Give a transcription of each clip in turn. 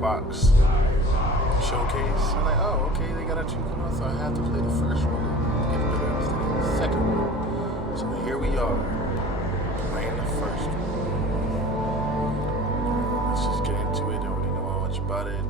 Xbox showcase. I'm like, oh, okay, they got a 2.0, so I have to play the first one to get a better understanding of the second one. So here we are, playing the first one. Let's just get into it. I already know much about it.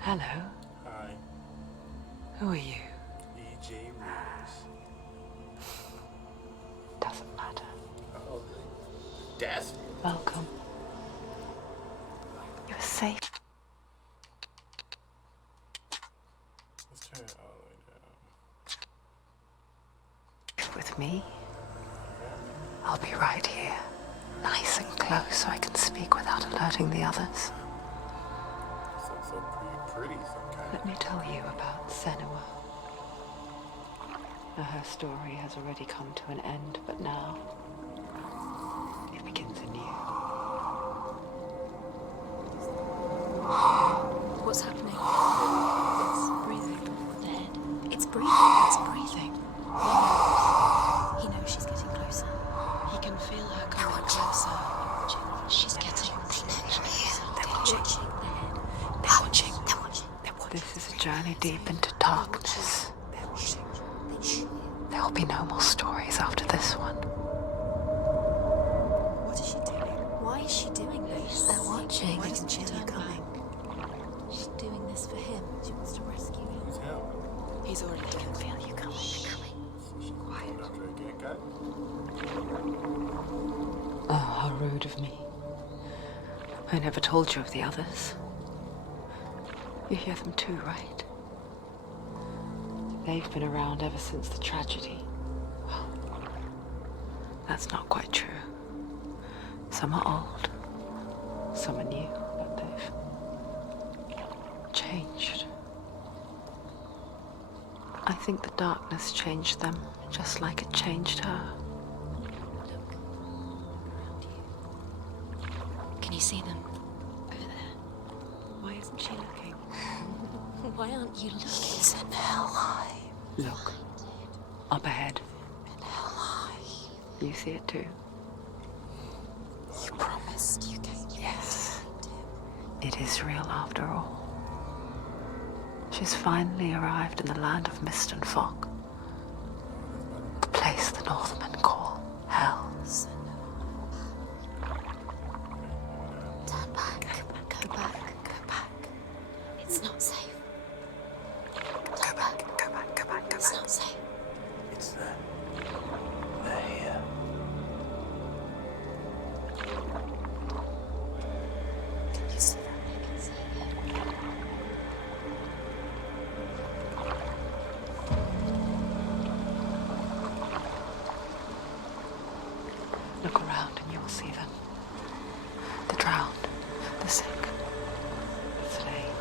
Hello. Hi. Who are you? E.J. Rose. Doesn't matter. Oh, death. Welcome. You're safe. Let's turn it all the way down. With me. I'll be right here. Nice and close so I can speak without alerting the others. So pretty sometimes. Let me tell you about Senua. Her story has already come to an end, but now it begins anew. What's happening? It's breathing. The head. It's breathing. It's breathing. He knows she's getting closer. He can feel her coming closer. She's getting closer. They're watching. The head. They're watching. They're watching. This is a journey deep into darkness. They're watching. There will be no more stories after this one. What is she doing? Why is she doing this? They're watching. Why doesn't she turn back? She's doing this for him. She wants to rescue him. Who's him? He's already dead. Feel you coming. Quiet. After I get cut. Oh, how rude of me. I never told you of the others. You hear them too, right? They've been around ever since the tragedy. Well, that's not quite true. Some are old, some are new, but they've changed. I think the darkness changed them, just like it changed her. Can you see them? Over there. Why isn't she looking? Why aren't you looking? He's in hell. Look, up ahead. In hell. You see it too? You promised you came. Yes. It is real after all. She's finally arrived in the land of mist and fog. The place the Northmen call hell. Turn back. Go back. Go back. It's not safe. Turn back. Go back. It's not safe. It's them. They're here. Can you see that? I can see it. Look around and you will see them. The drowned, the sick, the slain.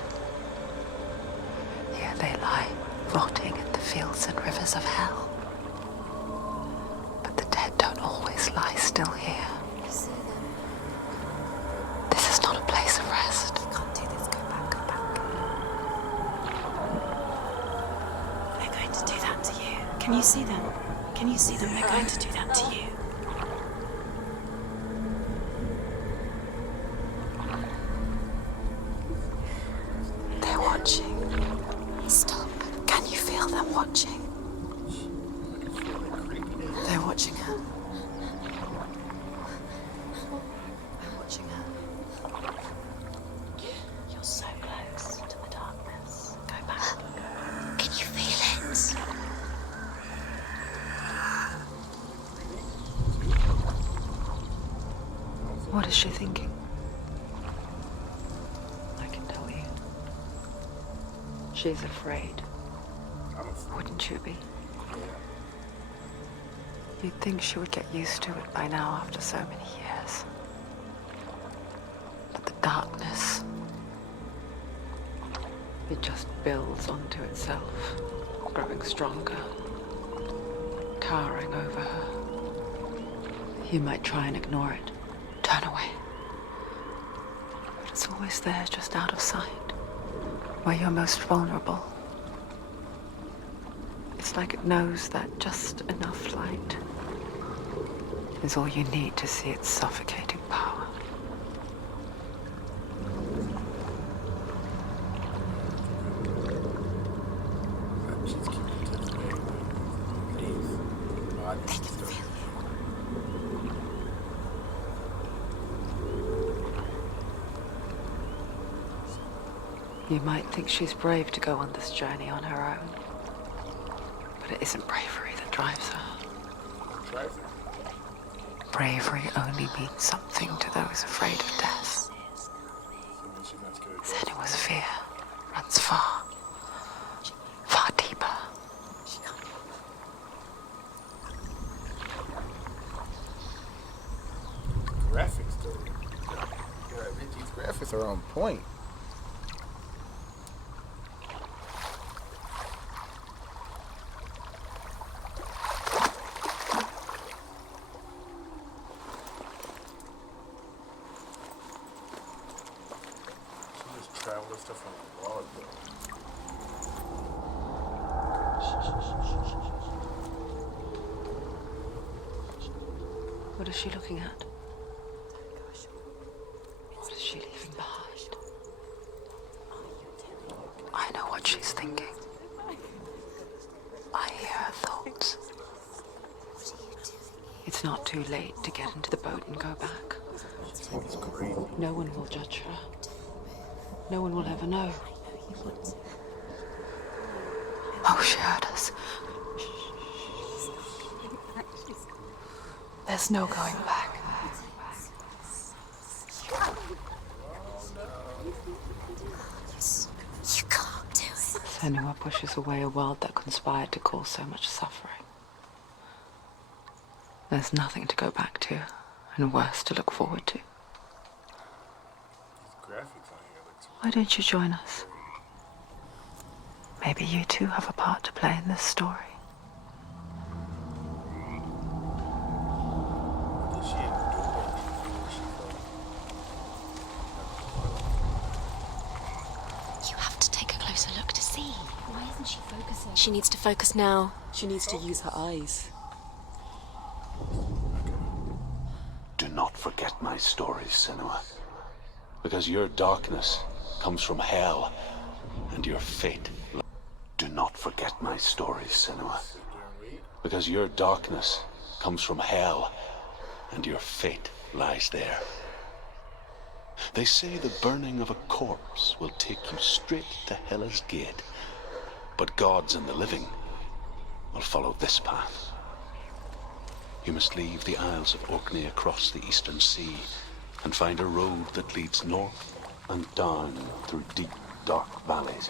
Here they lie, rotting in the fields and rivers of hell. But the dead don't always lie still here. You see them? This is not a place of rest. You can't do this. Go back. Go back. They're going to do that to you. Can you see them? Can you see them? They're going to do that to you. They're watching. Stop. Can you feel them watching? They're watching her. They're watching her. You're so close to the darkness. Go back. Can you feel it? What is she thinking? I can tell you. She's afraid. I'm afraid. Wouldn't you be? Yeah. You'd think she would get used to it by now after so many years. But the darkness, it just builds onto itself, growing stronger, towering over her. You might try and ignore it, turn away, It's always there, just out of sight, where you're most vulnerable. It's like it knows that just enough light is all you need to see its suffocating power. She's keeping to the way with faith, body, and stuff. You might think she's brave to go on this journey on her own, but it isn't bravery that drives her. Drives her. Bravery only means something to those afraid of death. She's not scared of death. Senua's fear runs far, far deeper. Graphics, though. Yeah, these graphics are on point. She just traveled stuff on the log, though. What is she looking at? What is she leaving behind? I know what she's thinking. I hear her thoughts. It's not too late to get into the boat and go back. It's crazy. No one will judge her. No one will ever know. Oh, she heard us. There's no going back. You can't do it. Senua pushes away a world that conspired to cause so much suffering. There's nothing to go back to, and worse to look forward to. These graphics on here look too. Why don't you join us? Maybe you too have a part to play in this story. What did she endure before she fell? You have to take a closer look to see. Why isn't she focusing? She needs to focus now. She needs to use her eyes. Do not forget my stories, Senua. Because your darkness comes from hell, and your fate. Do not forget my stories, Senua. Because your darkness comes from hell, and your fate lies there. They say the burning of a corpse will take you straight to Hela's gate, but gods and the living will follow this path. You must leave the Isles of Orkney across the eastern sea and find a road that leads north and down through deep, dark valleys.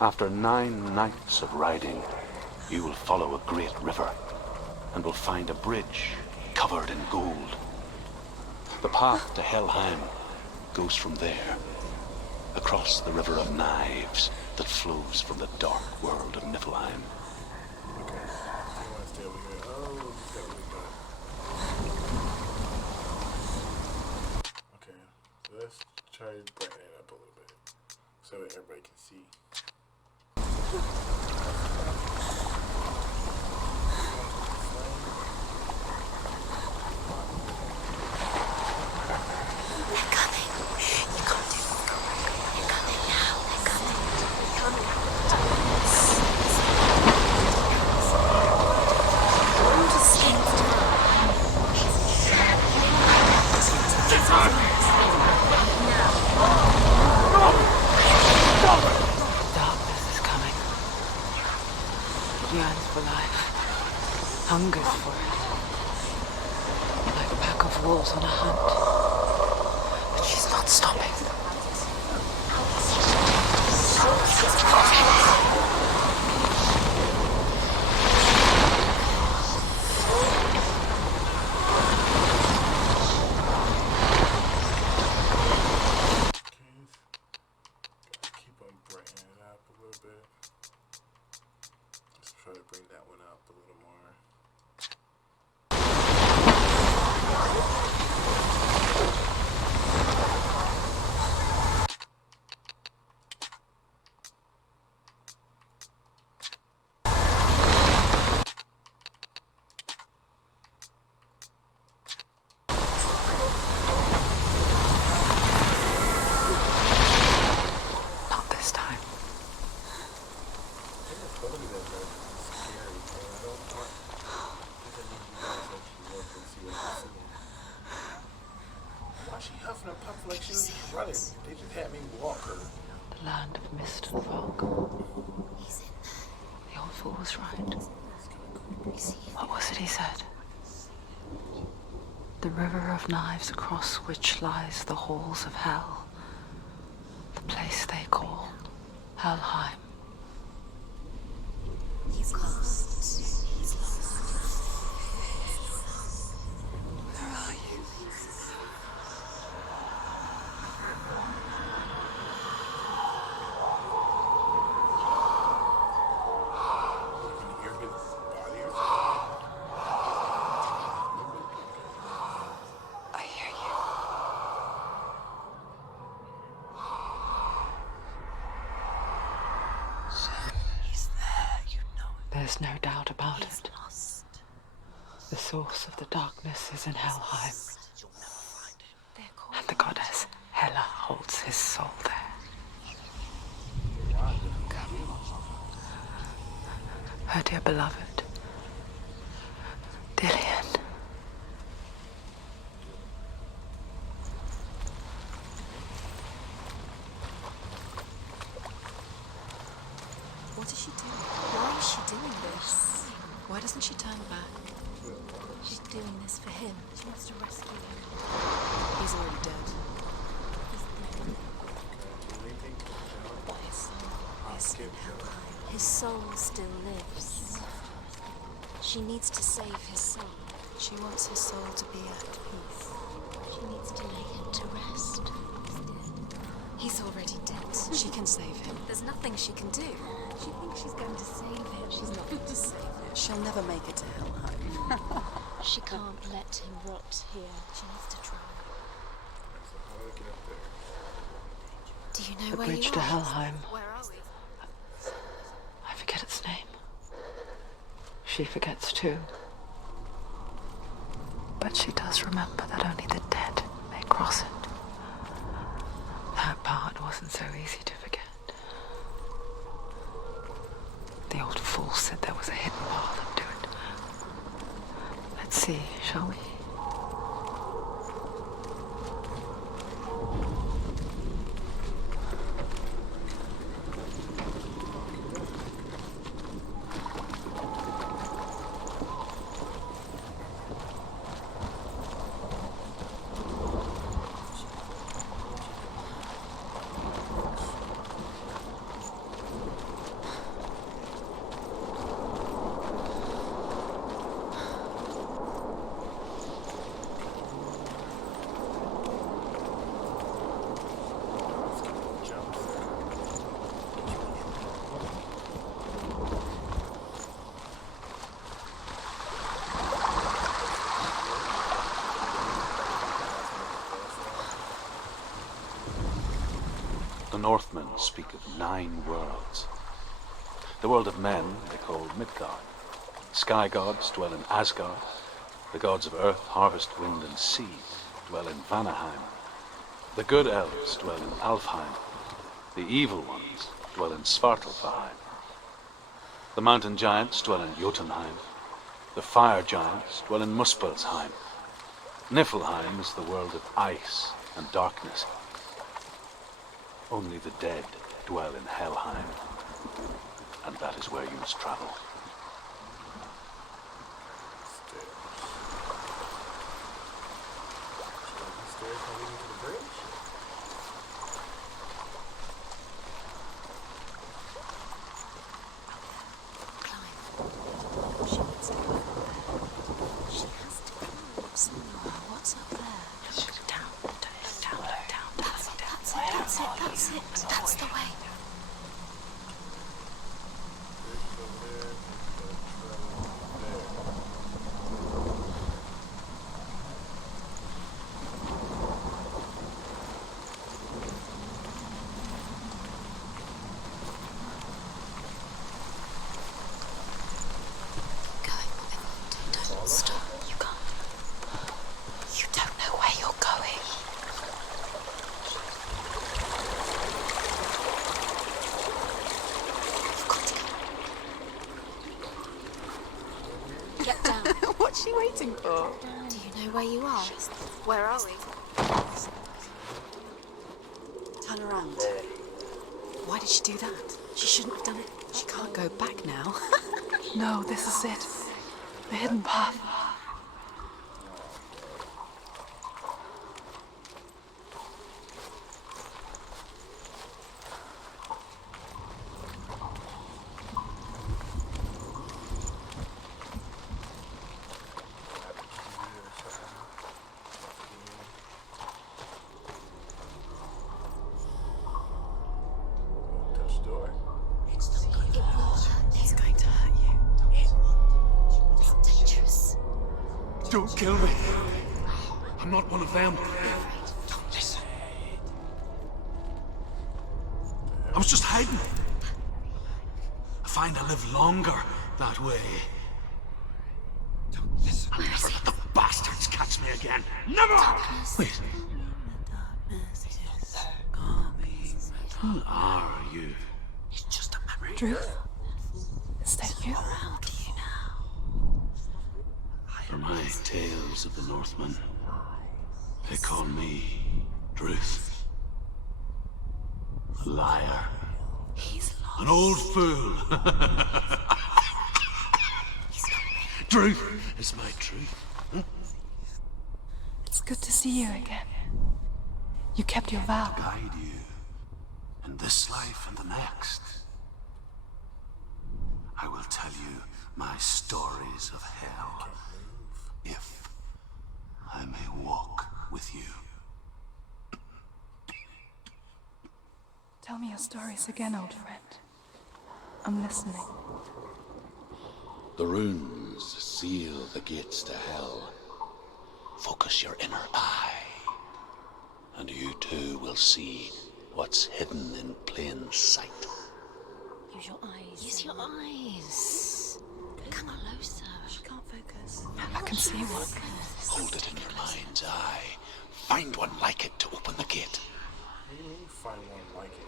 After 9 nights of riding, you will follow a great river and will find a bridge covered in gold. The path to Helheim goes from there, across the river of knives that flows from the dark world of Niflheim. Okay. I want to stay over here. Oh, this got really dark. Okay. So let's try to brighten it up a little bit so that everybody can see. They're coming. You can't do it. They're coming now. They're coming. They're coming. I'm just scared. Darkness is coming. It yearns for life. Hungers for it. Like a pack of wolves on a hunt. But she's not stopping. Keep on brightening it up a little bit. Just try to bring that one up a little more. Totally that scary, bro. I don't want. Doesn't mean you guys actually look and see what you're seeing. Why is she huffing and puffing like she was just running? They just had me walk her. The land of mist and fog. He's in there. The old fool was right. You see? What was it he said? The river of knives across which lies the halls of hell. The place they call Helheim. He's lost. He's lost. Where are you? Can you hear his body or I hear you. He's there, you know it. There's no doubt about He's it. lost. The source of the darkness is in Helheim, They're called and the goddess Hela holds his soul there. Her dear beloved, Dillian. What is she doing? Why is she doing this? Why doesn't she turn back? She's doing this for him. She wants to rescue him. He's already dead. He's dead. But his soul is in Helheim. His soul still lives. She needs to save his soul. She wants his soul to be at peace. She needs to lay him to rest. He's dead. He's already dead. She can save him. There's nothing she can do. She thinks she's going to save him. She's not going to save him. She'll never make it to Helheim. She can't let him rot here. She needs to try. how do I get up there? Do you know The where bridge you to are? Helheim. Where are we? I forget its name. She forgets too. But she does remember that only the dead may cross it. That part wasn't so easy to forget. The old fool said there was a hidden path up to it. Let's see, shall we? The Northmen speak of 9 worlds. The world of men they call Midgard. Sky gods dwell in Asgard. The gods of earth, harvest, wind, and sea dwell in Vanaheim. The good elves dwell in Alfheim. The evil ones dwell in Svartalfheim. The mountain giants dwell in Jotunheim. The fire giants dwell in Muspelheim. Niflheim is the world of ice and darkness. Only the dead dwell in Helheim, and that is where you must travel. Stairs not leading to the bridge? Climb. She needs to go up there. She has to climb. Senua, what's up there? That's it. That's the way. Bridge over there, and travel there. What's she waiting for? Do you know where you are? Where are we? Turn around. Why did she do that? She shouldn't have done it. She can't go back now. No, this is it. The hidden path. Touch the door. It's going to hurt you. It's dangerous. Don't kill me. I'm not one of them. Don't listen. I was just hiding. I find I live longer that way. Don't listen. I'll never let the bastards catch me again. Never! Wait. Who are you? It's just a memory. Druth? Is that you? Around you now. For my tales of the Northmen, they call me Druth. A liar. He's lost. An old fool. Truth is my truth. It's good to see you again. You kept your vow. Guide you in this life and the next. I will tell you my stories of hell, if I may walk with you. Tell me your stories again, old friend. I'm listening. The runes seal the gates to hell. Focus your inner eye, and you too will see what's hidden in plain sight. Use your eyes. Use your eyes. Come closer. She can't focus. I can see one. Hold it in your mind's eye. Find one like it to open the gate. What do you mean find one like it?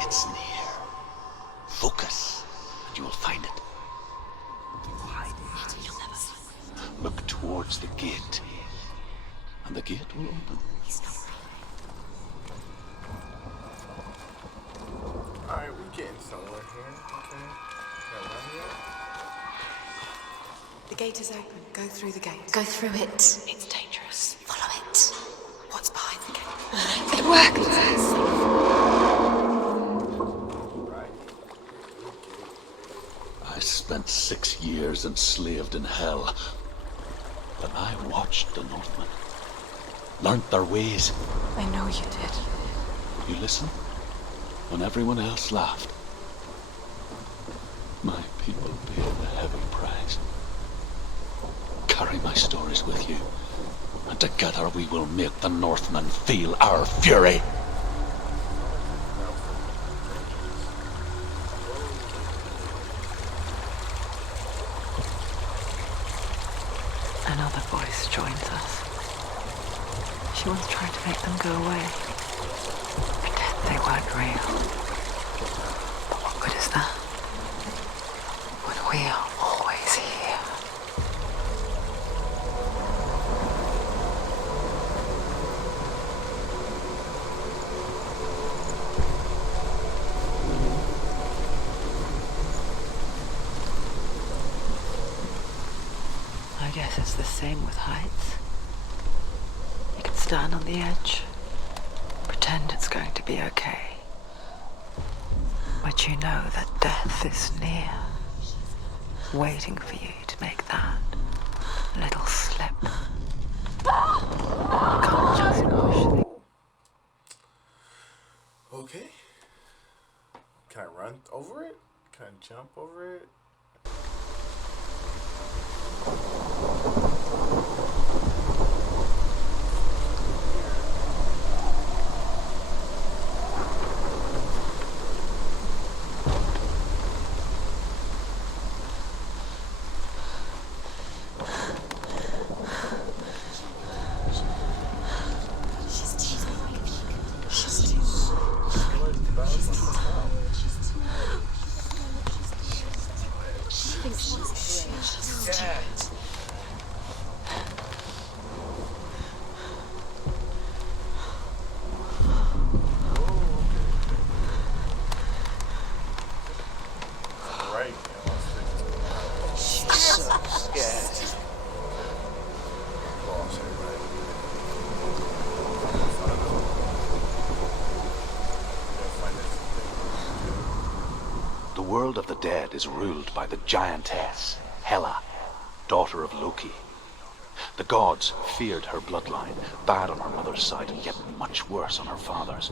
It's near. Focus, and you will find it. Look towards the gate, and the gate will open. Alright, we getting somewhere here. Okay. Got one here. The gate is open. Go through the gate. Go through it. It's dangerous. Follow it. What's behind the gate? It worked! Right. I spent 6 years enslaved in hell, but I watched the Northmen, learnt their ways. I know you did. You listen when everyone else laughed. My people paid a heavy price. Carry my stories with you, and together we will make the Northmen feel our fury. Another voice joins us. She once tried to make them go away. Pretend they weren't real. But what good is that? When we are always here. I guess it's the same with heights. You can stand on the edge, pretend it's going to be okay. But you know that death is near. waiting for you to make that little slip. Can't just push things. Okay. Can I run over it? Can I jump over it? The world of the dead is ruled by the giantess, Hela, daughter of Loki. The gods feared her bloodline, bad on her mother's side, and yet much worse on her father's.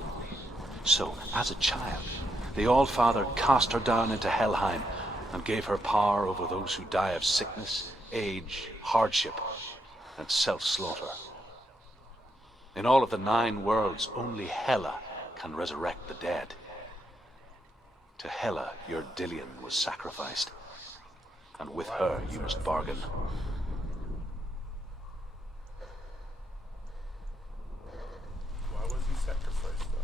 So, as a child, the All-Father cast her down into Helheim and gave her power over those who die of sickness, age, hardship, and self-slaughter. In all of the 9 worlds, only Hela can resurrect the dead. To Hela, your Dillion was sacrificed, and with her you must bargain. Why was he sacrificed, though?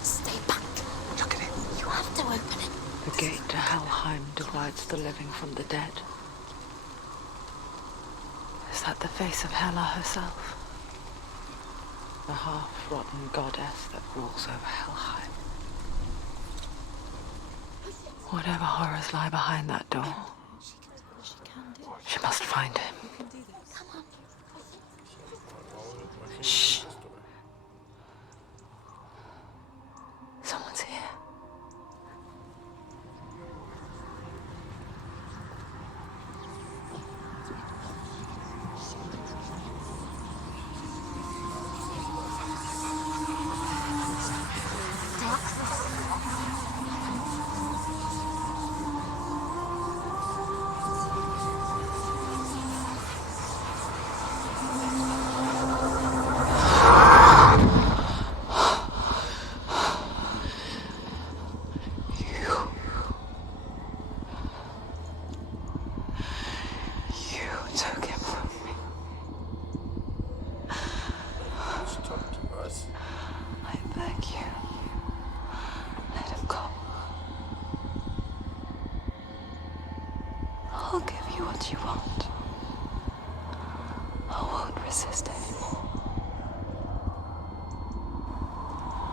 Stay back. Look at it. You have to open it. The gate to Helheim divides the living from the dead. Is that the face of Hela herself? The half-rotten goddess that rules over Helheim. Whatever horrors lie behind that door, she must find him. Shh. Someone's here. I'll give you what you want. I won't resist anymore.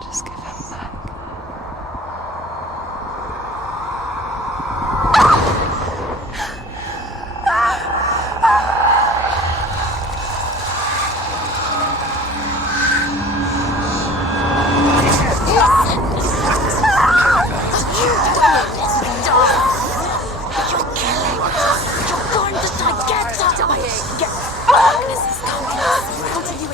Just give him back. This is coming.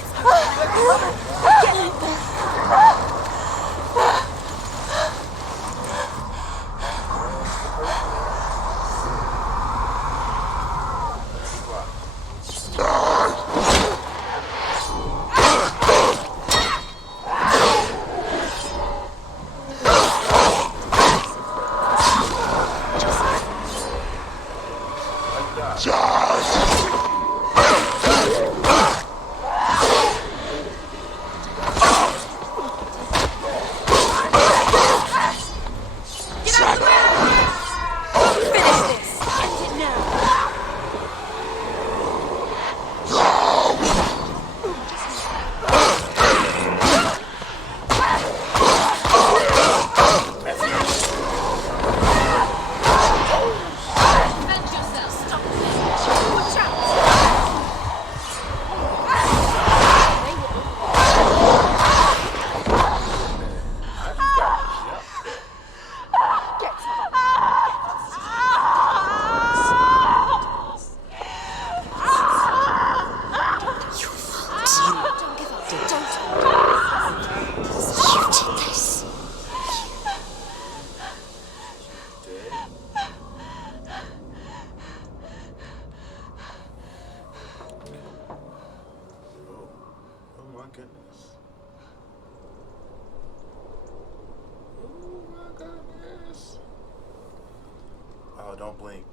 Don't blink.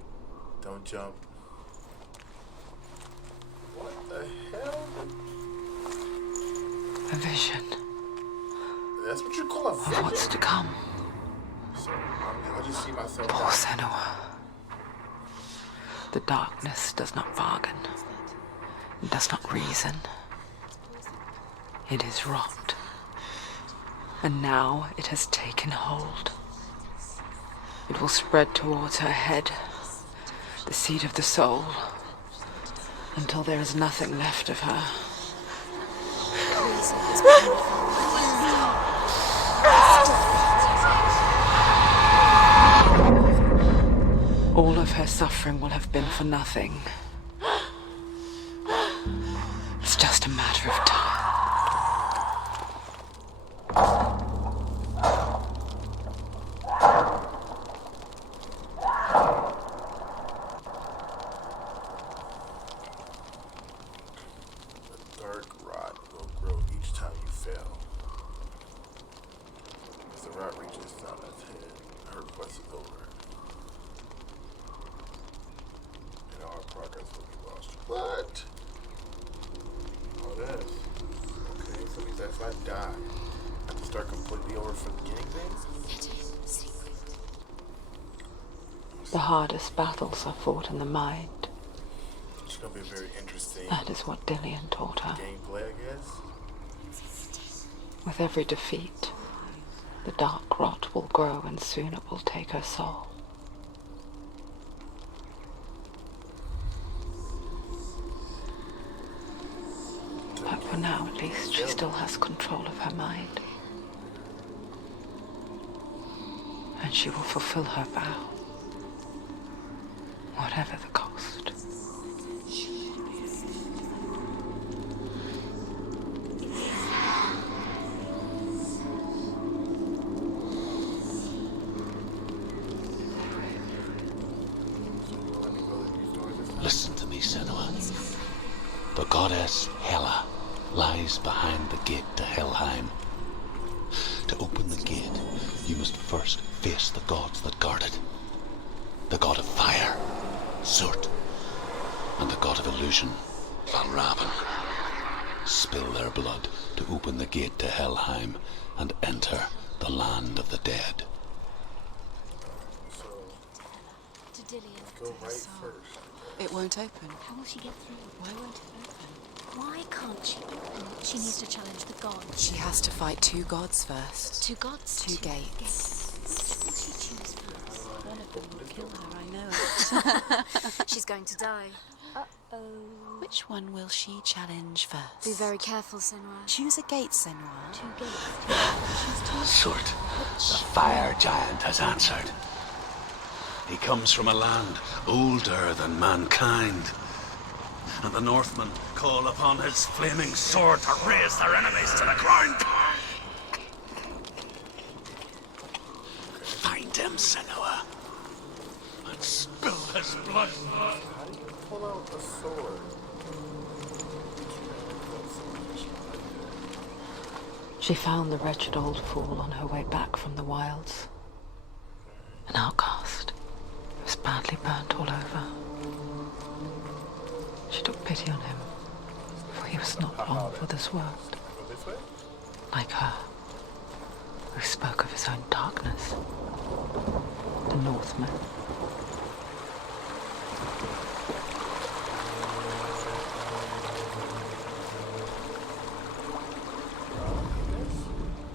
Don't jump. What the hell? A vision That's what you call a of vision? what's to come. So, I just see myself Poor dying. Senua. The darkness does not bargain. It does not reason. It is rot. And now it has taken hold. It will spread towards her head, the seat of the soul, until there is nothing left of her. All of her suffering will have been for nothing. It's just a matter of time. A dark rot will grow each time you fail. As the rot reaches Seuna's head, her quest is over. And all our progress will be lost. What? Oh, this. Okay, so it means if I die, I have to start completely over from the beginning then? The hardest battles are fought in the mind. It's going to be very interesting That is what Dillian taught her. gameplay, I guess. With every defeat, the dark rot will grow and soon it will take her soul. But for now, at least, she still has control of her mind. And she will fulfill her vow, whatever the cost. Listen to me, Senua. The goddess Hela lies behind the gate to Helheim. To open the gate, you must first face the gods that guard it. The god of fire, Surt, and the god of illusion, Valravan. Spill their blood to open the gate to Helheim and enter the land of the dead. So, To Dillian. go right first. It won't open. How will she get through? Why won't it open? Why can't she open? She needs to challenge the gods. She has to fight two gods first. Two gods? Two gates. Who will she choose first? One of them will kill her, I know it. She's going to die. Uh-oh. Which one will she challenge first? Be very careful, Senua. Choose a gate, Senua. Two gates. Choose two. Surt, the fire giant has answered. He comes from a land older than mankind. And the Northmen call upon his flaming sword to raise their enemies to the ground. Find him, Senua, and spill his blood. How do you pull out a sword? She found the wretched old fool on her way back from the wilds. An outcast. He was badly burnt all over. She took pity on him, for he was not long for this world. Go this way? Like her, who spoke of his own darkness. The Northmen.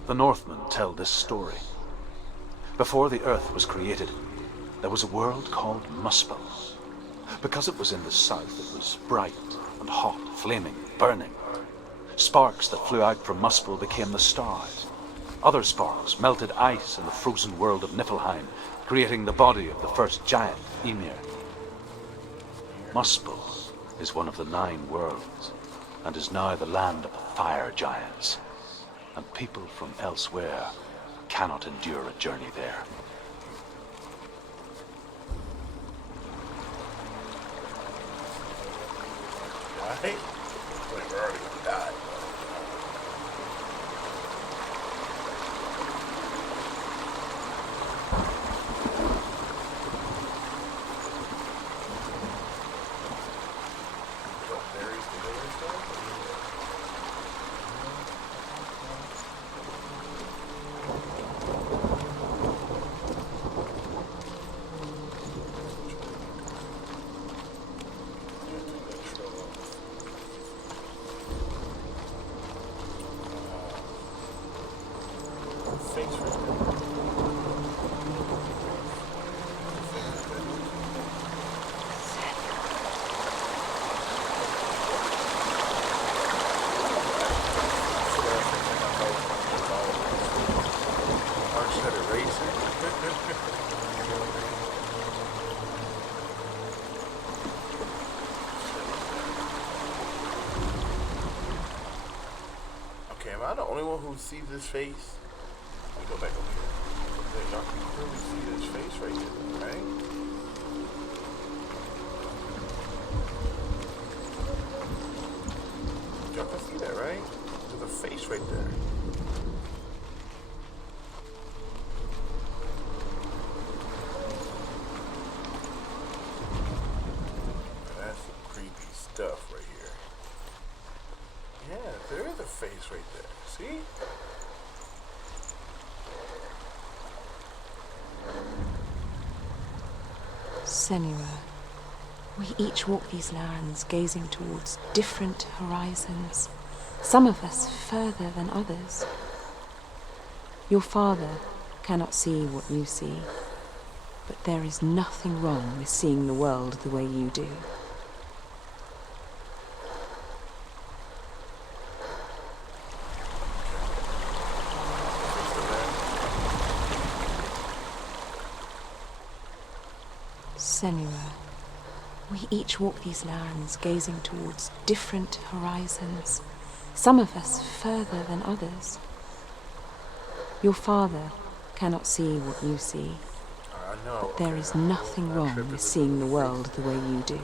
The Northmen tell this story. Before the earth was created, there was a world called Muspel. Because it was in the south, it was bright and hot, flaming, burning. Sparks that flew out from Muspel became the stars. Other sparks melted ice in the frozen world of Niflheim, creating the body of the first giant, Ymir. Muspel is one of the 9 worlds, and is now the land of the fire giants. And people from elsewhere cannot endure a journey there. Right? Like we're already gonna die. Okay, am I the only one who sees this face? Let me go back over here. Okay, y'all can clearly see this face right here, right? Y'all can see that, right? There's a face right there. That's some creepy stuff right here. Yeah, there is a face right there. See? Senua, we each walk these lands gazing towards different horizons, some of us further than others. Your father cannot see what you see, but there is nothing wrong with seeing the world the way you do. Senua, we each walk these lands gazing towards different horizons, some of us further than others. Your father cannot see what you see, but there is nothing wrong with seeing the world the way you do.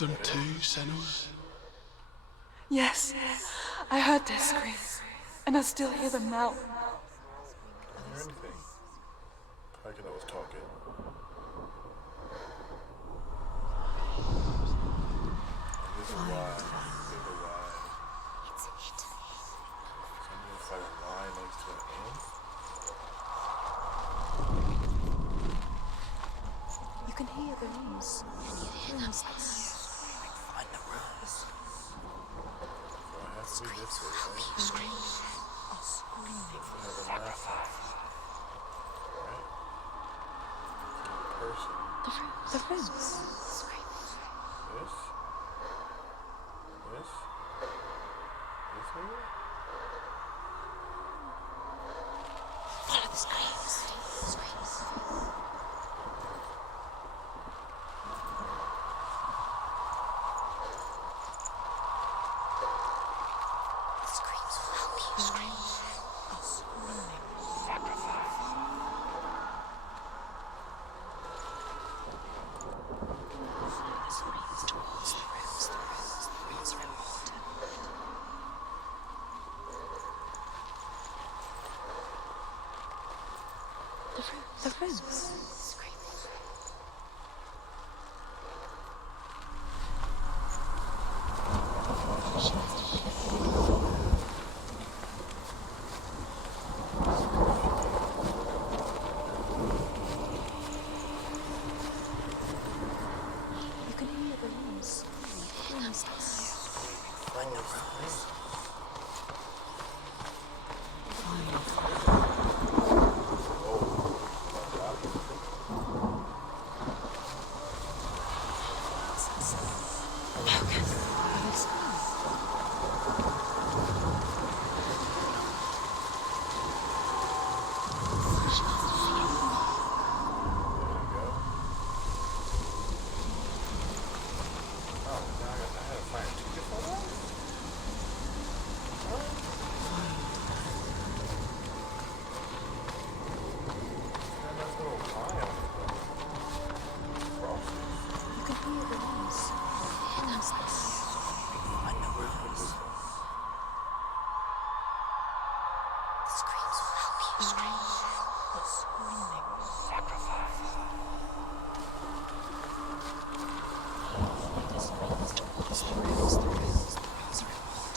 Them too, Senua? Yes, I heard their screams, and I still hear them now. I didn't hear anything. Like I was talking. answer, right? Screams are screaming. Sacrifice. Right? To the person. The rooms. Screaming. This? This? This here? Follow the screams. Screams. The screams will help you. Screams are screaming. Sacrifice. Follow the screams towards the rooms. The rooms are important. The rooms. Screaming. You can hear the rooms. Rooms find the rooms. You can hear the rooms. I know where to put this one. The screams will help you. Screams are screaming. Sacrifice. Follow the screams towards the rooms. The rooms are important.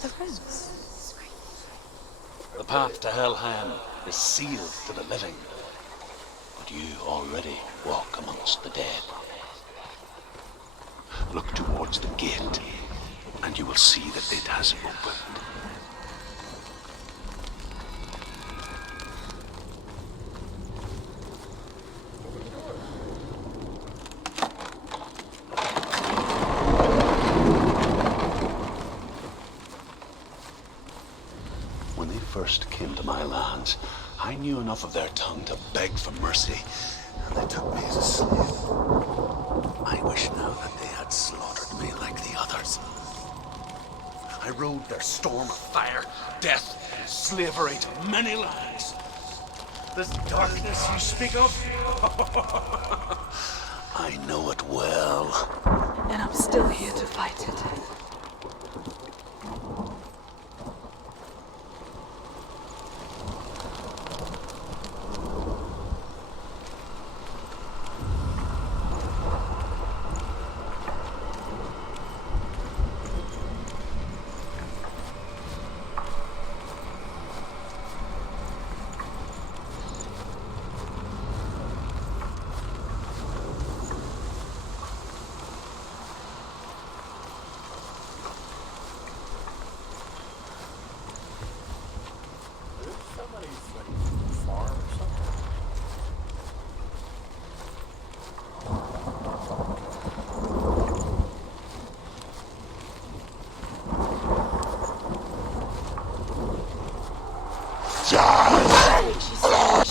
The rooms. The path to Helheim is sealed to the living, but you already walk amongst the dead. Look towards the gate, and you will see that it has opened. When they first came to my lands, I knew enough of their tongue to beg for mercy, and they took me as a slave. I wish now that they had slaughtered me like the others. I rode their storm of fire, death, and slavery to many lands. This darkness you speak of, I know it well. And I'm still here to fight it.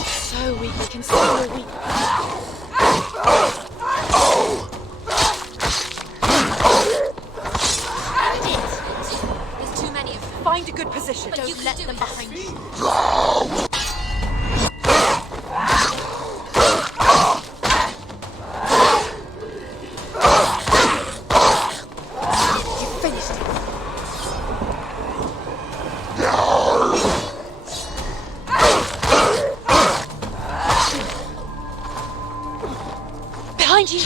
So weak, we can see her weak. There's too many of them. Find a good position. But don't let them behind you. You finished it. Behind you.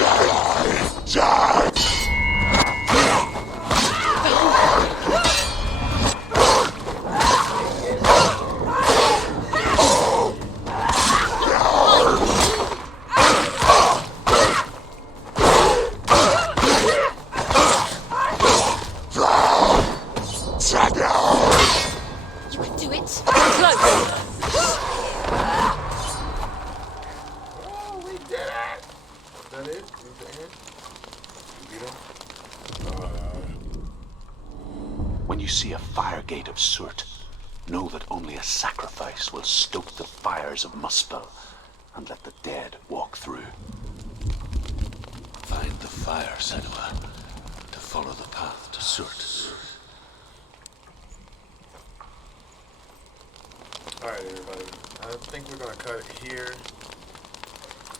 of Surt, know that only a sacrifice will stoke the fires of Muspel and let the dead walk through. Find the fire, Senua, to follow the path to Surt. Alright, everybody. I think we're going to cut it here.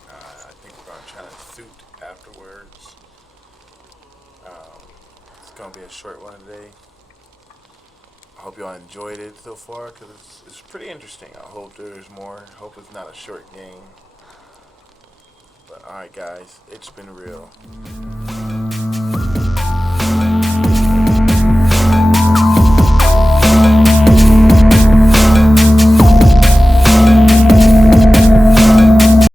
I think we're going to try to suit afterwards. It's going to be a short one today. I hope y'all enjoyed it so far, because it's pretty interesting. I hope there's more. I hope it's not a short game. But alright guys, it's been real.